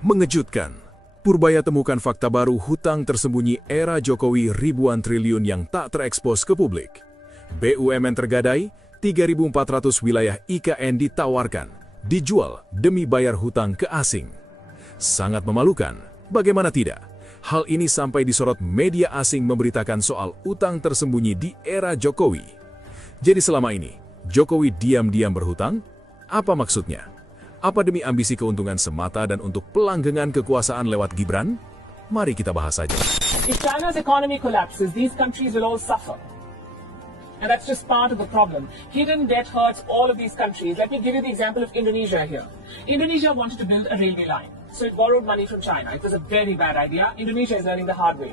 Mengejutkan, Purbaya temukan fakta baru hutang tersembunyi era Jokowi ribuan triliun yang tak terekspos ke publik. BUMN tergadai, 3.400 wilayah IKN ditawarkan, dijual demi bayar hutang ke asing. Sangat memalukan, bagaimana tidak? Hal ini sampai disorot media asing memberitakan soal utang tersembunyi di era Jokowi. Jadi selama ini, Jokowi diam-diam berhutang? Apa maksudnya? Apa demi ambisi keuntungan semata dan untuk pelanggengan kekuasaan lewat Gibran? Mari kita bahas saja. If China's economy collapses, these countries will all suffer. And that's just part of the problem. Hidden debt hurts all of these countries. Let me give you the example of Indonesia here. Indonesia wanted to build a railway line, so it borrowed money from China. It was a very bad idea. Indonesia is learning the hard way.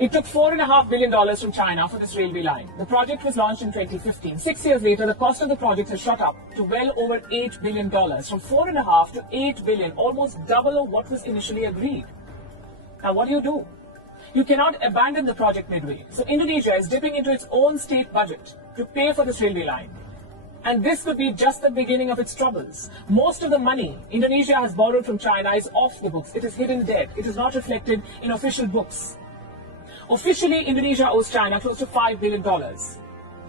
It took $4.5 billion from China for this railway line. The project was launched in 2015. 6 years later, the cost of the project has shot up to well over $8 billion. From $4.5 to $8 billion, almost double of what was initially agreed. Now what do? You cannot abandon the project midway. So Indonesia is dipping into its own state budget to pay for this railway line. And this could be just the beginning of its troubles. Most of the money Indonesia has borrowed from China is off the books. It is hidden debt. It is not reflected in official books. Officially, Indonesia owes China close to $5 billion.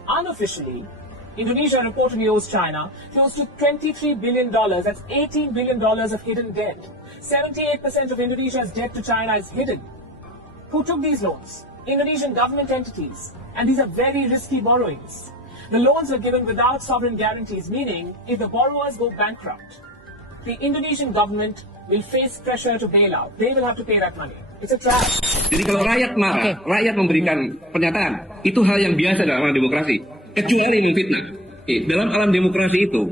Unofficially, Indonesia reportedly owes China close to $23 billion. That's $18 billion of hidden debt. 78% of Indonesia's debt to China is hidden. Who took these loans? Indonesian government entities. And these are very risky borrowings. The loans were given without sovereign guarantees, meaning if the borrowers go bankrupt, the Indonesian government will face pressure to bail out. They will have to pay that money. It's a trap. Jadi kalau rakyat marah, rakyat memberikan pernyataan, itu hal yang biasa dalam alam demokrasi. Kecuali memfitnah. Dalam alam demokrasi itu,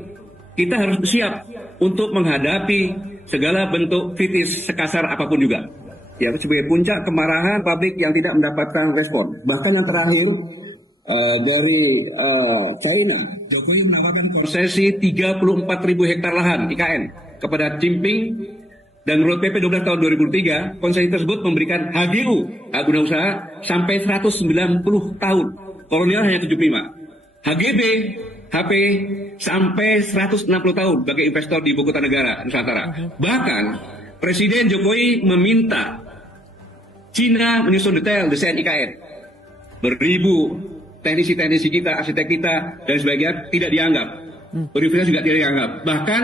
kita harus siap untuk menghadapi segala bentuk kritis sekasar apapun juga. Ya, sebagai puncak kemarahan publik yang tidak mendapatkan respon. Bahkan yang terakhir dari China, Jokowi menawarkan konsesi 34.000 hektar lahan IKN kepada Jinping. Dan menurut PP 12 tahun 2003, konsesi tersebut memberikan HGU, hak guna usaha, sampai 190 tahun. Kolonial hanya 75. HGB, HP, sampai 160 tahun bagi investor di ibu kota negara, Nusantara. Bahkan, Presiden Jokowi meminta Cina menyusun detail desain IKN. Beribu teknisi-teknisi kita, arsitek kita, dan sebagainya tidak dianggap. Universitas juga tidak dianggap. Bahkan,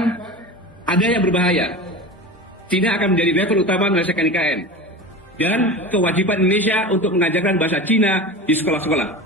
ada yang berbahaya. Cina akan menjadi driver utama menyelesaikan IKN. Dan kewajiban Indonesia untuk mengajarkan bahasa Cina di sekolah-sekolah.